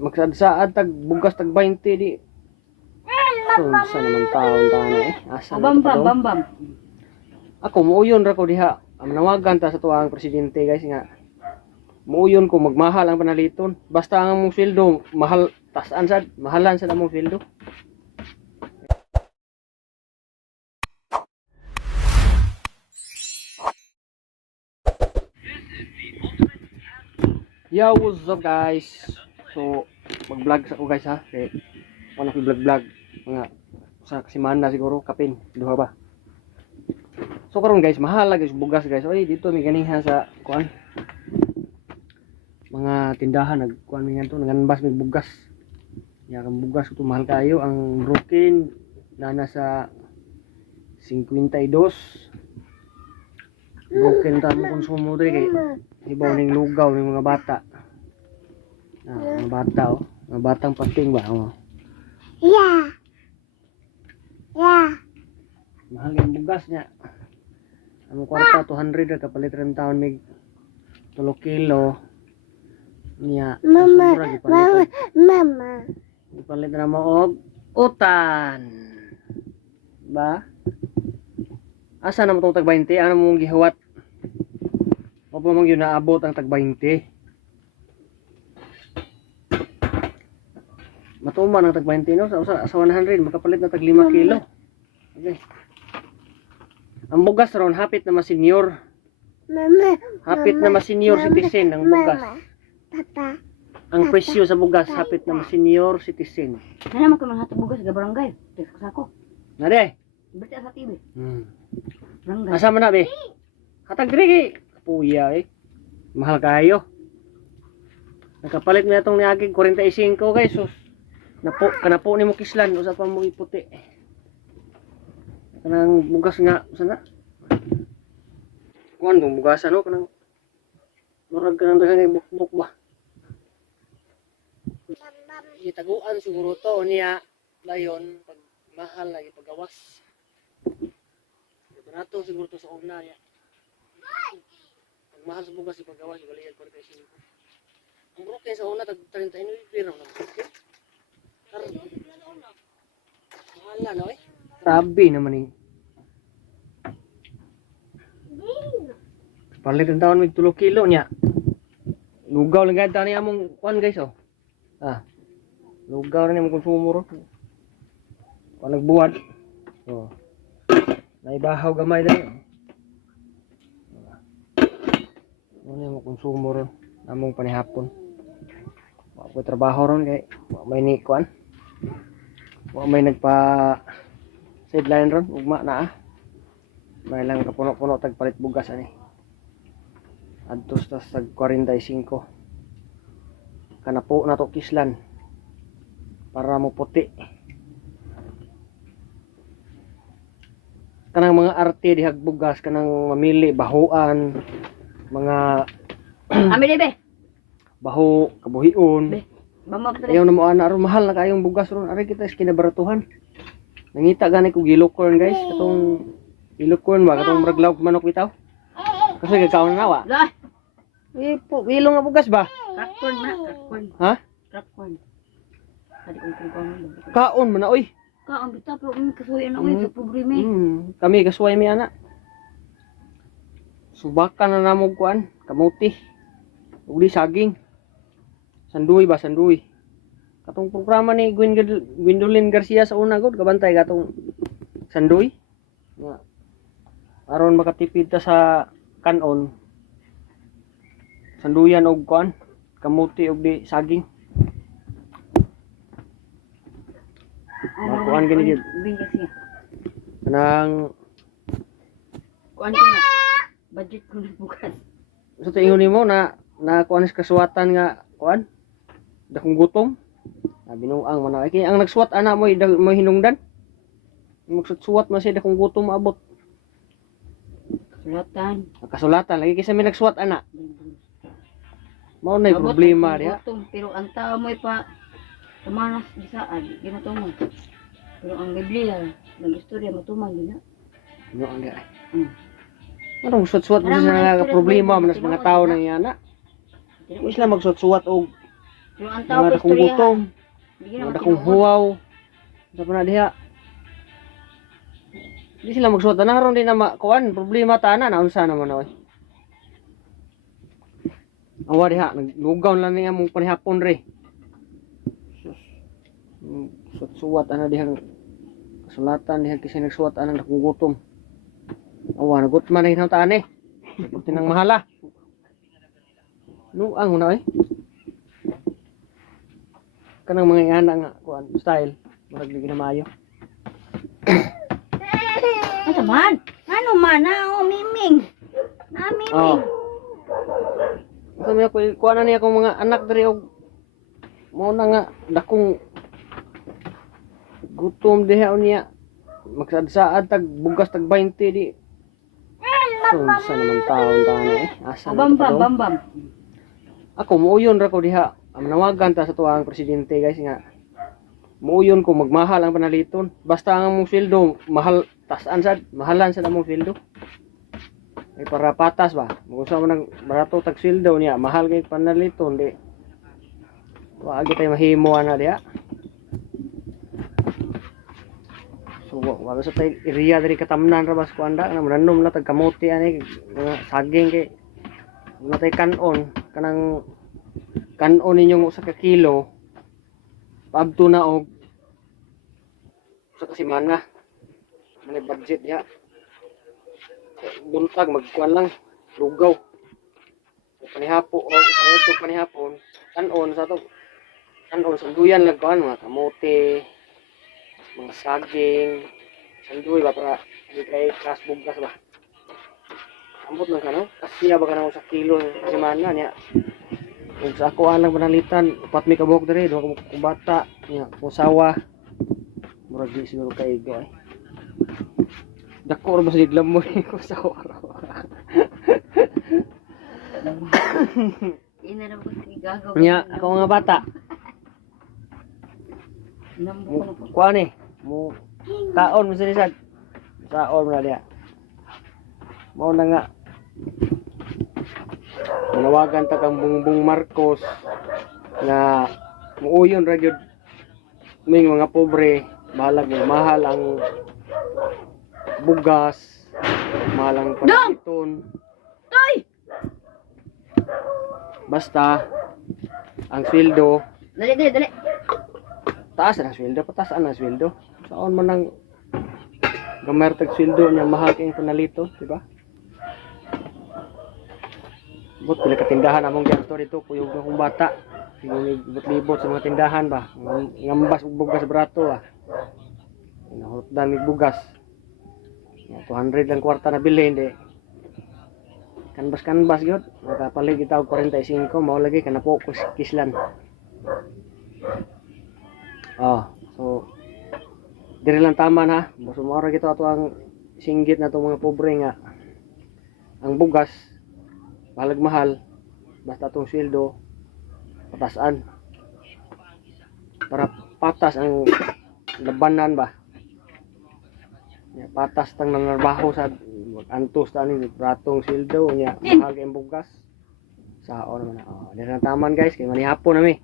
magsadsaad tag bugas tag 20 di. So, sa naman taon tana eh. Asa na Bam. Ako muuyon ra ko diha. Nawagan ta sa tuwang presidente guys nga. Muuyon ko magmahal ang panaliton. Basta ang among sweldo mahal tasan sad, mahalan sa among sweldo. Yo, what's up guys? So, mag-vlog ako guys ha. Kaya, wala ko vlog mga sa semana siguro, kapin, duha ba. So karon guys, mahal guys bugas guys. Oy, dito may ganihan sa kuan. Mga tindahan nagkuan mi ngadto, nanganbas mig bugas. Ya kang bugas ko mahal kayo ang broken na nasa 52. Broken ta mo konsumo diri kay ibaw ning lugaw ng mga bata. Mga bata oh, mga batang pating ba oh. Yeah. Mahal yung bugas niya. Ang kwarta 200 kapalit rin taon mig 3 kilo niya. Mama. Ipalit na mo og utan. Ba? Asa na mo tong tag 20? Ano mong gihuwat? O pa mong yun naabot ang tag 20? Matuman ang tag 20 no? Sa 100 makapalit na tag 5 kilo. Okay. Ang bugas ron hapit na ma-senior. Hapit na ma-senior citizen ang bugas. Papa. Ang presyo sa bugas hapit na ma-senior citizen. Nana man ko man hatag bugas sa barangay. Tek sako. Nade. Berti sa TV. Barangay. Asa man na be? Hatag diri puya eh. Mahal kayo. Nakapalit na itong niagig 45 guys. Sus. Kanapo ni mo kislan usa pa mo iputi. Kanang bugas nga sana. Kuan dong bugas ano kanang murag kanang daghang bukbuk ba. Itaguan siguro to niya dayon pag mahal lagi pagawas. Barato siguro to sa una niya. Pag mahal sa bugas ipagawas ibaliyad 45. Ang broken sa una tag 39 pero na. Mahal na eh. Grabe naman eh. Palit ang taon may 3 kilo niya. Lugaw lang ganda niya among kuan guys oh. Lugaw rin among konsumo ro. Kung nagbuhat. Oh. Naibahaw gamay dali. Ano among konsumo ro among panihapon. Wa ko trabaho ron kay may ni kuan. Wa may nagpa sideline ron ugma na may lang kapuno-puno tagpalit bugas ani adtos tas tag 45 kanapo na to kislan para mo puti kanang mga arte dihag bugas kanang mamili bahuan mga Ami debe. baho kabuhion Mama pa ayaw na mo ana ron mahal na kayong bugas ron ari kita is kinabaratuhan. Nangita gani ko gilokorn guys katong gilokorn ba katong murag manok bitaw. Kasi gakaw na nawa. Lah. Wilong nga bugas ba? Kakon na, kakon. Ha? Kakon. Tadi kong kaon. Kaon man na oy. Kaon bitaw pero mi kasuy na oy sa problema. Kami kasuway mi ana. Subakan na namog kuan, kamuti. Ug di saging. Sanduy ba sanduy. Katong programa ni Gwendolyn Garcia sa una gud kabantay katong sanduy. Nga. Aron makatipid ta sa kanon. Sanduyan og kuan, kamuti og di saging. Kuan gani gid. Bingas niya. Kanang Kuan ko na. Budget ko na bukas. sa tingin nimo na kuan is kasuwatan nga kuan dakong gutom. Binuang man na. Kaya ang nagsuwat ana mo hinungdan. Magsuwat man siya dakong gutom maabot. Sulatan. Kasulatan lagi kasi may nagsuwat ana. Mao na problema diha. Pero ang tao mo pa tumanas di saan, ginatuman. Pero ang Biblia, nag-istorya matuman din na. No ang diha. Anong suwat-suwat mo sa nga problema man sa mga tao nang yana. Kung sila magsuwat-suwat og Pero ang tao Mga pa dakong istorya. gutom, Hindi mga naman dakong tinuod. huwaw. Sa pa na diha. Di sila magsuot na naron din na kuan problema tana na unsa naman oy. Awa diha naglugaw lang niya mong panihapon re. Sus. Suwat ana diha kasulatan diha kasi nagsuwat ana dakong gutom. Awa nagot man hin taan eh. Tinang mahala. Nuang na eh. Kanang mga ingana nga kuan style murag di ginamayo. Ano man? Ano man? Na, miming. Na, miming. Oh. Sabi ako kuan na niya akong mga anak diri og mo na nga dakong gutom diha niya. Magsadsaad tag bugas tag 20 di. Sa naman taon taon eh. Asa na Bambam, ito, bambam. ako muuyon ra ko diha. Nawagan ta sa tuwang presidente guys nga. Muuyon ko magmahal ang panaliton. Basta ang among sweldo mahal tasan sad, mahalan sa among sweldo. Ay para patas ba. Kung sa man nang barato tag sweldo niya, mahal kay panaliton di. Wa agi tay mahimo ana diha. So wala sa tay area diri katamnan ra bas ko anda na mananom na tag kamote ani nga saging kay natay kanon kanang kanon ninyong usa ka kilo paabto na og sa kasimana may budget ya buntag magkuan lang lugaw panihapo o panihapon kanon sa to kanon sanduyan lang kuan mga kamote mga saging sanduy ba para di kay kas bugas ba ambot lang kano kasiya ba kanang sa kilo sa semana niya kung sa ako lang panalitan upat mi kabok diri duha ka bata niya usawa murag di siguro kay go ay dako ra ba sa diglam mo ko sa araw Ina na ko gagaw. niya ako nga bata Nambo ko na po. kuan eh mo kaon mo sinisad kaon mo na diya mao na nga manawagan ta kang Bongbong Marcos na muuyon ra gyud ming mga pobre balag mahal ang bugas mahal ang paniton Toy! basta ang sweldo Dali, dali, dali. taas na sweldo pataas na sweldo saon man ang gamay tag sweldo niya mahal kay panalito di ba but pila ka tindahan among ganto dito kuyog na kong bata libot-libot sa mga tindahan ba ngambas og bugas brato ah nahutdan mig bugas 200 lang kwarta na bilhin di kanbas gyud makapalig kita og 45 mao lagi kana po kislan so diri lang taman ha masumara kita ato ang singgit na itong mga pobre nga ang bugas balag mahal basta itong sweldo patasan para patas ang labanan ba patas tang nanarbaho sa antos tani pratong sweldo nya mahal kay bugas sao naman diri lang taman guys kay manihapon nami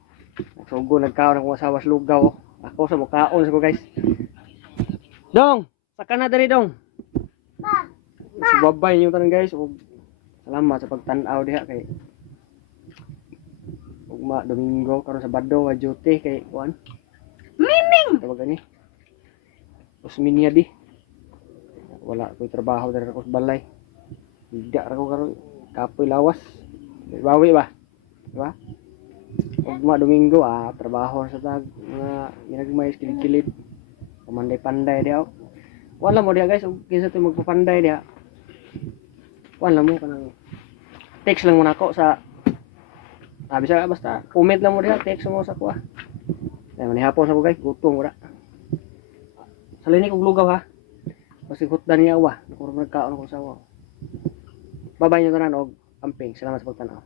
nagsugo nagkaon akong asawas lugaw ako sa mukaon sa ko guys dong saka na diri dong subabay niyo tanan guys ug salamat sa pagtan-aw diha kay ugma Domingo karon Sabado wa duty kay kuan Miming! tawag ani Usminia di wala ko'y trabaho diri ko sa balay tidak ra ko karon kapoy lawas bawi ba di ba ugma Domingo trabaho sa tag mga ginagmay kilid-kilid pamanday-panday diha wala mo diha guys ug kinsa tay magpapanday diha wala mo kanang text lang mo nako sa bisa basta comment lang mo diha text mo sa kuha ay manihapon sa ko guys gutom wala salini kog lugaw ha basta hutdan niya wa nakurog nagkaon ko sa wa babay niyo tanan og amping salamat sa pagtan-aw